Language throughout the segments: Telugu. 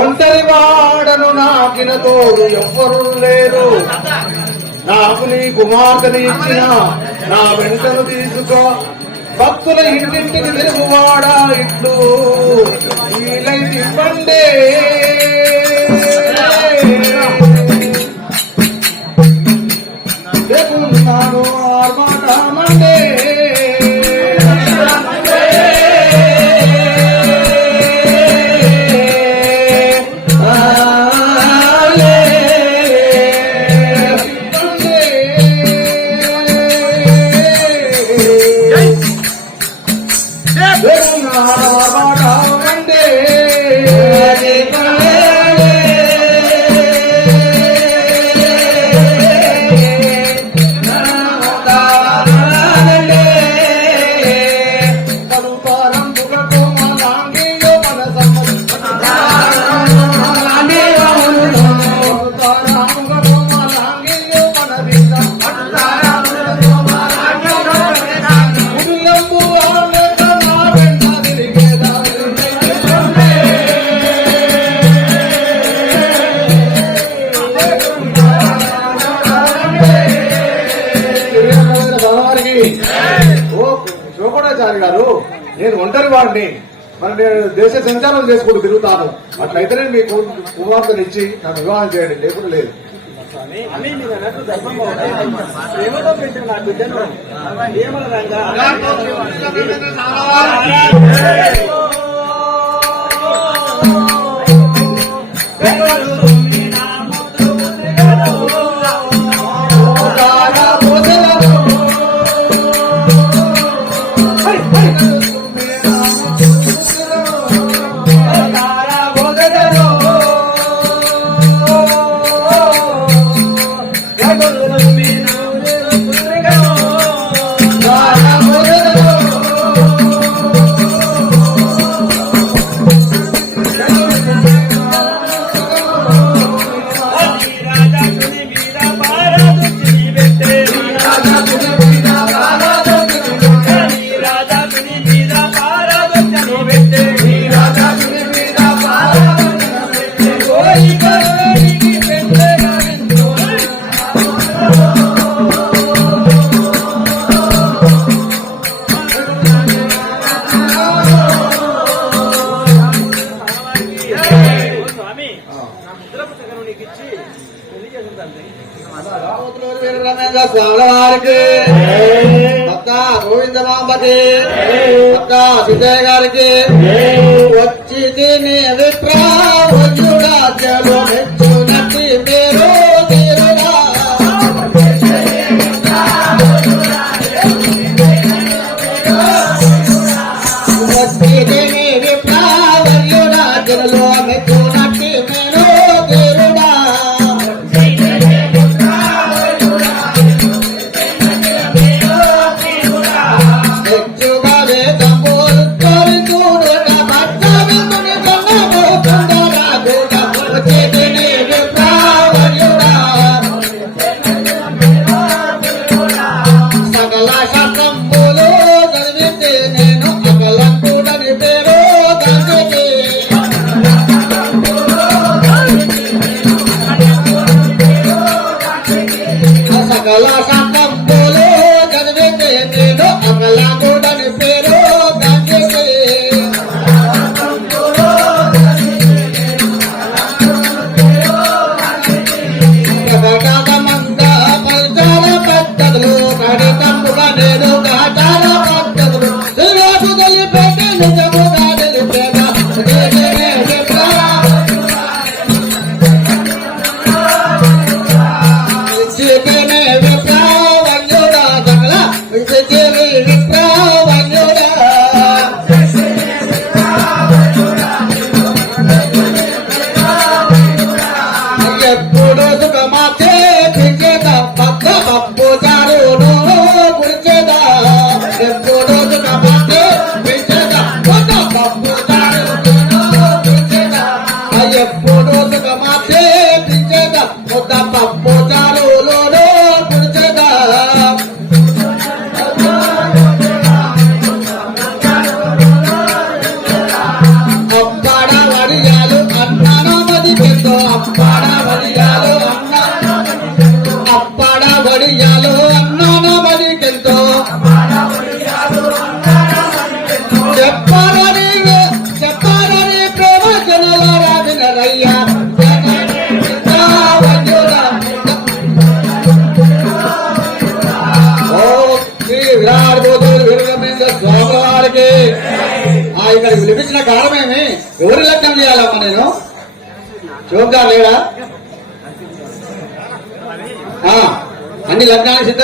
ఒంటరి వాడను నాకిన తోడు ఎవ్వరు లేరు. నాకు నీ కుమార్తెని ఇచ్చిన నా వెంటను తీసుకో. భక్తుల ఇంటింటికి తిరుగువాడా ఇట్లు? వీలైతే ఇవ్వండి. I don't want కుమారుడిని మరి నేను దేశ సంచారం చేసుకుంటూ తిరుగుతాను. అట్లయితేనే మీకు కుమార్తెను ఇచ్చి నన్ను వివాహం చేయండి. లేకుండా లేదు. అని పుస్తకం ఇచ్చి పెళ్ళి చేసిన తండ్రి. స్వామివారికి భక్త భక్త సిద్ధయ్య గారికి వచ్చి తిని విప్రాజుడా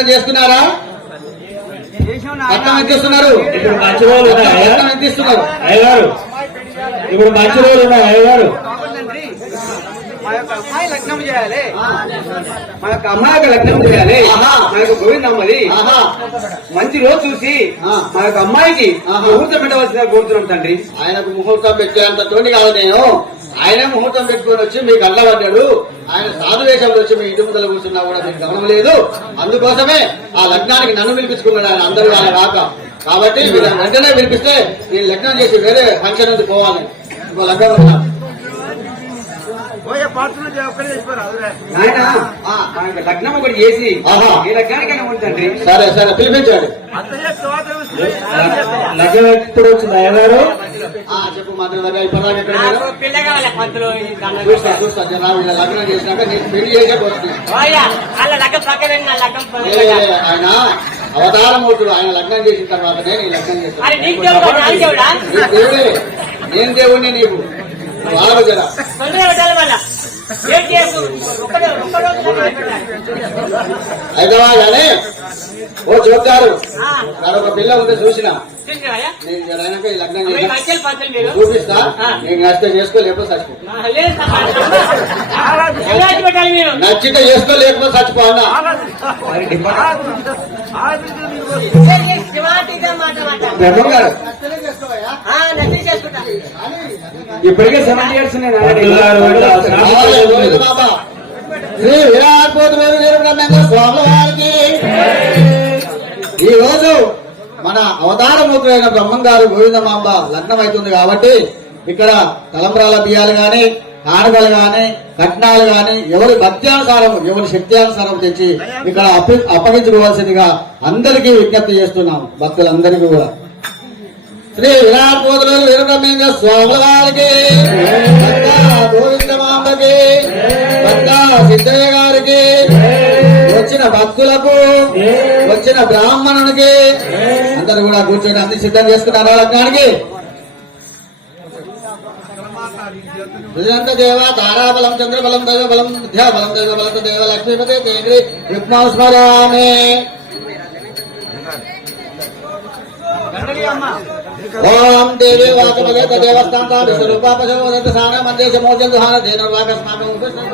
సిద్ధం చేస్తున్నారా లగ్నం ఎంత ఇస్తున్నారు ఇప్పుడు మంచి రోజులు ఉన్నాయి. ఇప్పుడు మంచి రోజులు ఉన్నాయి. అయ్యగారు అమ్మాయి లగ్నం చేయాలి. మా యొక్క అమ్మాయికి లగ్నం చేయాలి. యొక్క గోవిందమ్మది మంచి రోజు చూసి. మా యొక్క అమ్మాయికి. ముహూర్తం పెట్టవలసిన కోరుతున్నాం తండ్రి. ఆయనకు ముహూర్తం పెట్టేంత తోటి కాదు నేను. ఆయన ముహూర్తం పెట్టుకొని వచ్చి మీకు అల్లబడ్డాడు ఆయన సాధు వేషంలో వచ్చి మీ ఇంటి ముందర కూర్చున్నా కూడా మీకు గమనం లేదు. అందుకోసమే ఆ లగ్నానికి నన్ను పిలిపించుకున్నాడు ఆయన అందరూ ఆయన రాక. కాబట్టి మీరు వెంటనే పిలిపిస్తే నేను లగ్నం చేసి వేరే ఫంక్షన్ పోవాలి. లగ్నం ఉన్నా. నాయన ఆ. మా యొక్క లగ్నం ఒకటి చేసి. ఈ లగ్నానికైనా సరే సరే పిలిపించాడు. లగ్నం ఎప్పుడు వచ్చింది అయ్యగారు? ఆ చెప్పు మాత్రం చూస్తా చూస్తా లగ్నం చేసినాక నేను పెళ్ళి లగ్గం పక్క ఏ, ఆయన ఆయన లగ్నం చేసిన తర్వాతనే నేను లగ్నం చేస్తాను. నేను దేవుడిని నీకు ఆగవు జరా. అయితే కానీ ఓ చూస్తారు ఆ, ఒక పిల్ల ఉంటే చూసిన. చూపిస్తా. నేను నచ్చితే చేసుకో లేకపోతే చచ్చిపో. నచ్చితే చేసుకో చచ్చిపో శివాతీత మాట మాట. బ్రహ్మం మన అవతారమూర్తులైన బ్రహ్మం గారు గోవిందమాంబ లగ్నమవుతుంది కాబట్టి ఇక్కడ తలంబ్రాల బియ్యాలు గాని కానుకలు గాని కట్నాలు గాని ఎవరి భక్త్యానుసారం ఎవరి శక్త్యానుసారం తెచ్చి ఇక్కడ అప్ప- అప్పగించుకోవాల్సిందిగా అందరికీ విజ్ఞప్తి చేస్తున్నాం భక్తులందరికీ కూడా. శ్రీ విరాట్ పోతులూరు వీరబ్రహ్మేంద్ర స్వాముల వారికి గోవిందమాంబకి సిద్ధయ్య గారికి వచ్చిన భక్తులకు వచ్చిన బ్రాహ్మణునికి అందరూ కూడా కూర్చొని అన్ని సిద్ధం చేసుకున్నారు లగ్నానికి హృదయంత దేవ తారాబలం చంద్రబలం దైవబలం విద్యాబలం దైవబలం దేవ లక్ష్మీపతి దేవి రుక్మాస్మరామే ఓం దేవి వాకమగత దేవస్థాన విశ్వరూపాపశోదత సాన మందేశ మోచం దుహాన దేన వాకస్మాకం ఉపస్థిత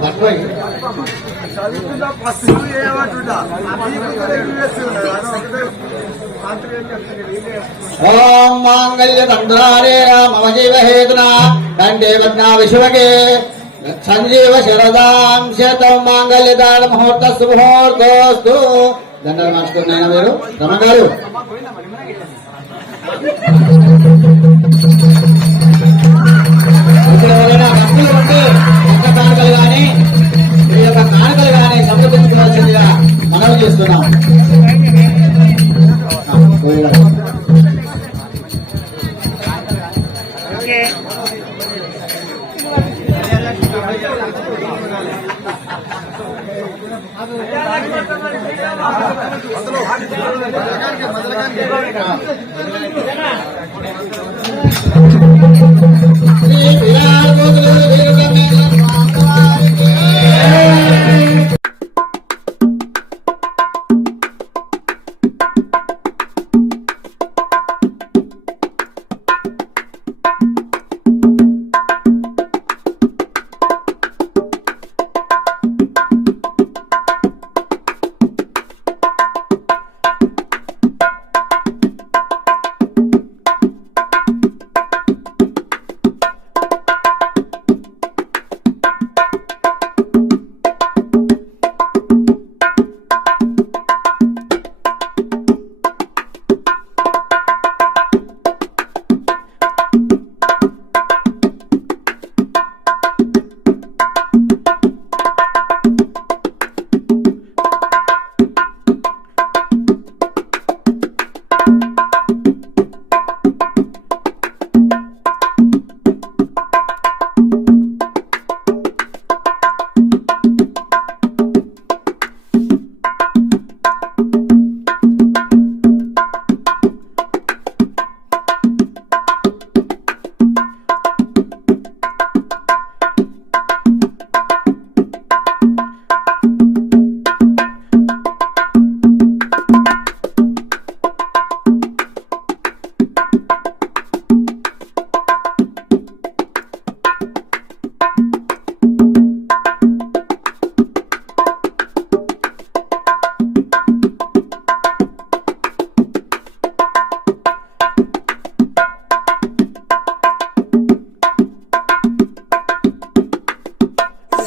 మర్చిపోయి ఓం మాంగళ్య తంత్రారే మమజీవ హేతున కంటే పద్నా విశ్వకే సంజీవ శరదాం శతం మాంగళ్య దాన ముహూర్త సుముహూర్తోస్తు దండలు మార్చుకున్నాయినా మీరు రమణ గారు.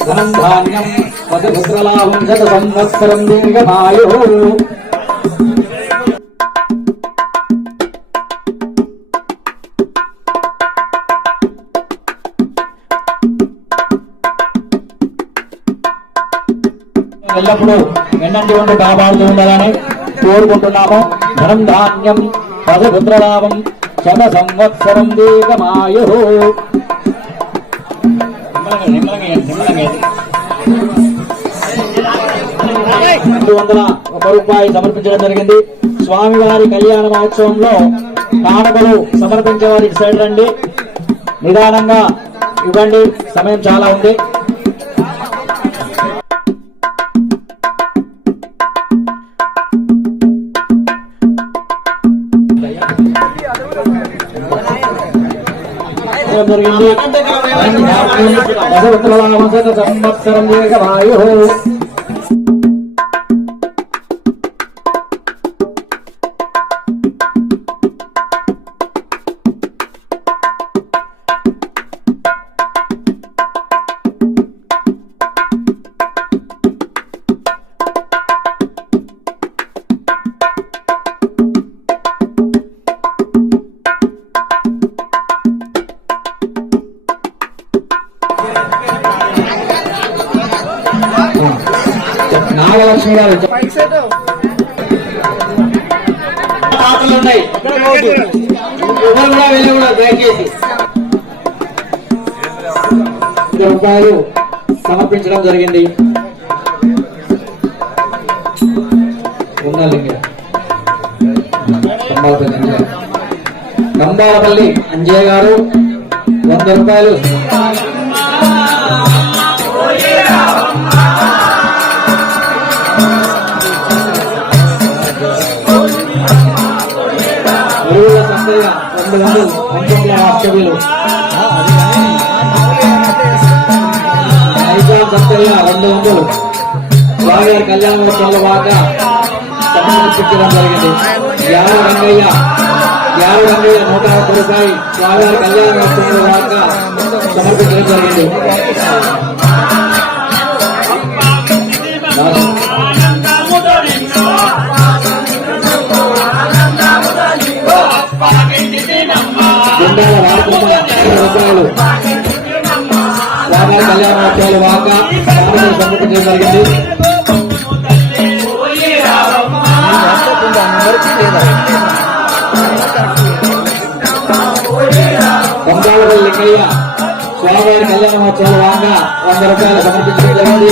ధనం ధాన్యం పశుపుత్రలాభం శత సంవత్సరం దీర్ఘమాయో. ఎల్లప్పుడూ వెన్నంటి ఉండి కాపాడుతూ ఉండాలని కోరుకుంటున్నాము. ధనం ధాన్యం పదపుత్రలాభం శత సంవత్సరం దీర్ఘమాయు. రెండు వందల ఒక రూపాయి సమర్పించడం జరిగింది. స్వామివారి కళ్యాణ మహోత్సవంలో కానుకలు సమర్పించే వారికి సైడ్ రండి. నిదానంగా ఇవ్వండి. సమయం చాలా ఉంది. జరిగింది. సంవత్సరం దీర్ఘమాయు దయచేసి రూపాయలు సమర్పించడం జరిగింది. కంబాలపల్లి అంజయ్య. గారు వంద రూపాయలు. ఎరువుల రెండు వందలు పంతొమ్మిది అష్టమిలు నైజాం సంతయ్య వందలు. స్వామివారి కళ్యాణోత్సవంలో బాగా సమర్పించడం జరిగింది. యారు రంగయ్య యారు రంగయ్య నూట యాభై రూపాయి స్వామివారి కళ్యాణోత్సవంలో బాగా సమర్పించడం జరిగింది. గుండాల రామకృష్ణ కళ్యాణ రూపాయలు స్వామివారి బాగా సమర్పించడం జరిగింది. కొండాలపల్లి లింగయ్య స్వామివారి కళ్యాణ మహోత్సవాలు వాగా వంద రూపాయలు సమర్పించడం జరిగింది